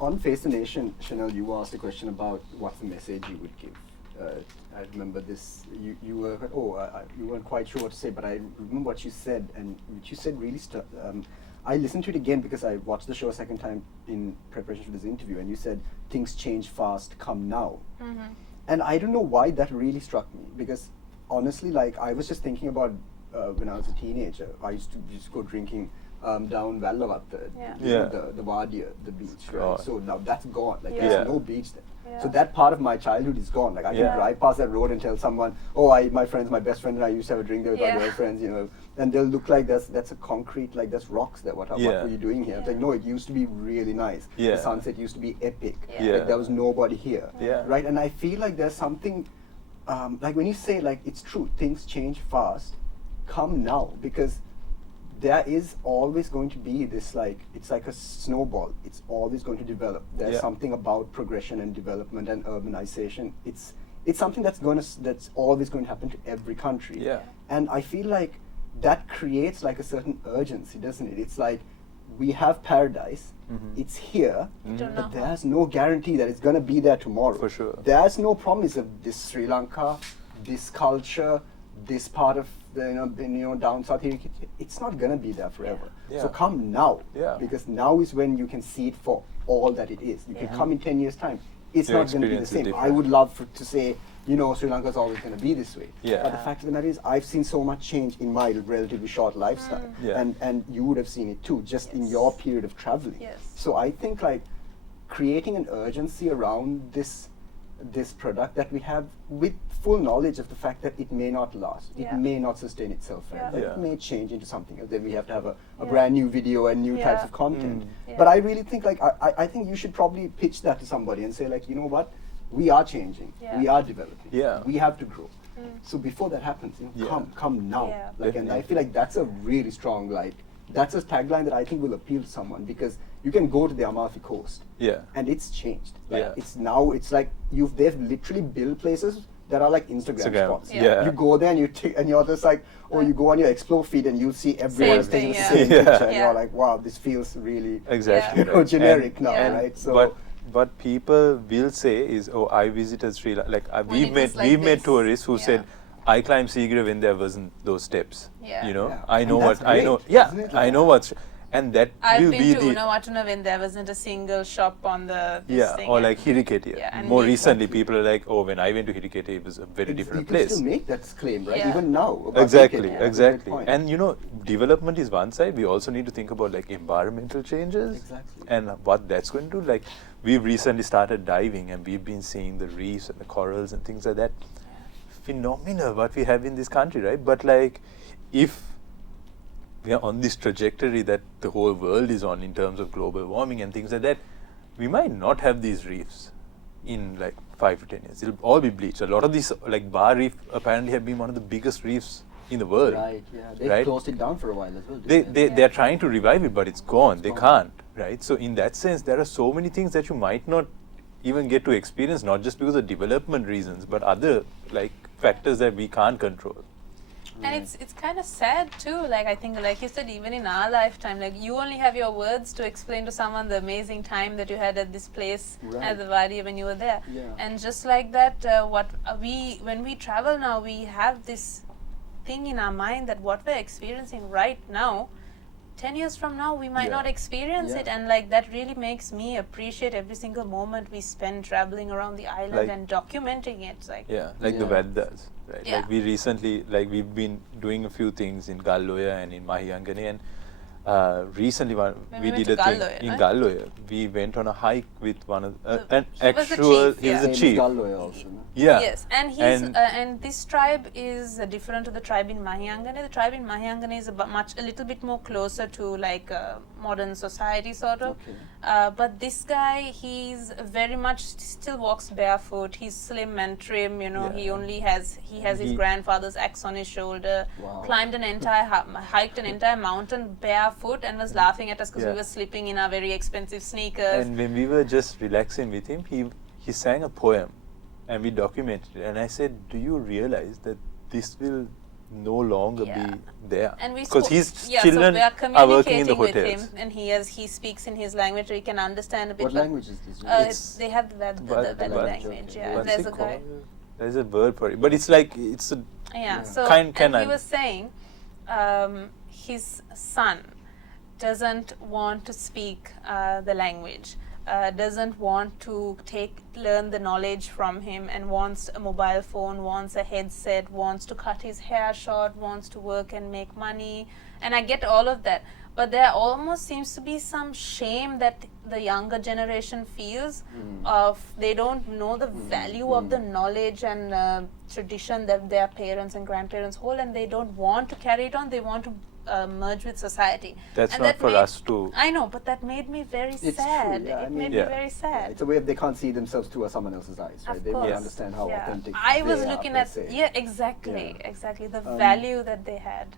on Face the Nation, Shenelle, you asked a question about what's the message you would give. I remember this. You were you weren't quite sure what to say, but I remember what you said, and what you said really I listened to it again because I watched the show a second time in preparation for this interview, and you said things change fast, come now. Mm-hmm. And I don't know why that really struck me, because honestly, like, I was just thinking about when I was a teenager. I used to just go drinking down Vallavatta, the Vadia, the beach, right? So now that's gone. Like, there's no beach there. So that part of my childhood is gone. Like, I can drive past that road and tell someone, my best friend and I used to have a drink there with our girlfriends, you know, and they'll look like that's a concrete, like, that's rocks there. What were you doing here? It's like, no, it used to be really nice. The sunset used to be epic. Like, there was nobody here, right? And I feel like there's something, like, when you say, like, it's true, things change fast, come now, because there is always going to be this, like, it's like a snowball. It's always going to develop. There's something about progression and development and urbanization. It's something that's always going to happen to every country. And I feel like that creates, like, a certain urgency, doesn't it? It's like, we have paradise. It's here, but there's no guarantee that it's going to be there tomorrow. For sure. There's no promise of this Sri Lanka, this culture, this part of the, down south here. It's not gonna be there forever. So come now, because now is when you can see it for all that it is. You can come in 10 years' time. It's not gonna be the same. I would love to say, Sri Lanka is always gonna be this way. But the fact of the matter is, I've seen so much change in my relatively short lifestyle, and you would have seen it too, just in your period of traveling. So I think, like, creating an urgency around this product that we have, with full knowledge of the fact that it may not last, it may not sustain itself, right? Like, it may change into something else. Then we have to have a brand new video and new types of content. But I really think, like, I think you should probably pitch that to somebody and say, like, you know what, we are changing, we are developing, we have to grow. So before that happens, come now. Like, and I feel like that's a really strong, like, that's a tagline that I think will appeal to someone, because you can go to the Amalfi Coast, and it's changed. Like, it's now, it's like they've literally built places that are like Instagram spots. You go there and and you're just like, you go on your Explore feed and you see everyone's taking the same picture, and you're like, wow, this feels really generic now, right? So. What people will say is, I visited Sri Lanka. Like, we met tourists who said, I climbed Seagra when there wasn't those steps. I know what I know. I know what's, and that will be the. I've been to when there wasn't a single shop on the thing. Or like Hirikete. More recently, people are like, when I went to Hirikete, it was a very different place. You can still make that claim, right? Even now. Exactly. And development is one side. We also need to think about, like, environmental changes and what that's going to do. Like, we've recently started diving, and we've been seeing the reefs and the corals and things like that. Phenomenal what we have in this country, right? But, like, if we are on this trajectory that the whole world is on in terms of global warming and things like that, we might not have these reefs in, like, 5 to 10 years. It'll all be bleached. A lot of these, like, Bar Reef apparently have been one of the biggest reefs in the world. They closed it down for a while as well. They're trying to revive it, but it's gone. They can't, right? So in that sense, there are so many things that you might not even get to experience, not just because of development reasons, but other, like, factors that we can't control. And it's kind of sad too. Like, I think, like you said, even in our lifetime, like, you only have your words to explain to someone the amazing time that you had at this place at the Wadi when you were there. And just like that, when we travel now, we have this thing in our mind that what we're experiencing right now, 10 years from now, we might not experience it. And, like, that really makes me appreciate every single moment we spend traveling around the island, like, and documenting it. Like, the Wed does. Right? Like, we recently, like, we've been doing a few things in Galloya and in Mahiyangane, and recently we did a thing in Galloya. We went on a hike with one of an actual. He was a chief. Yes, and he's and this tribe is different to the tribe in Mahiyangane. The tribe in Mahiyangane is a little bit more closer to, like, modern society sort of. But this guy, he's very much still walks barefoot. He's slim and trim. He has his grandfather's axe on his shoulder. Climbed hiked an entire mountain barefoot, and was laughing at us because we were sleeping in our very expensive sneakers. And when we were just relaxing with him, he sang a poem, and we documented it. And I said, do you realize that this will no longer be there. And because his so children we are are working in the communicating hotels. with him, and he speaks in his language, so he can understand a bit. What language is this? They have the Veda language, and there's a guy. There's a word for it, but it's like it's a So and he was saying his son doesn't want to speak the language, doesn't want to learn the knowledge from him, and wants a mobile phone, wants a headset, wants to cut his hair short, wants to work and make money. And I get all of that, but there almost seems to be some shame that the younger generation feels of they don't know the value of the knowledge and tradition that their parents and grandparents hold, and they don't want to carry it on. They want to merge with society. That's and not for us to... I know, but that made me very sad. It made me very sad. It's a way of they can't see themselves through someone else's eyes, right? They don't understand how authentic I was they looking are, at, exactly, the value that they had.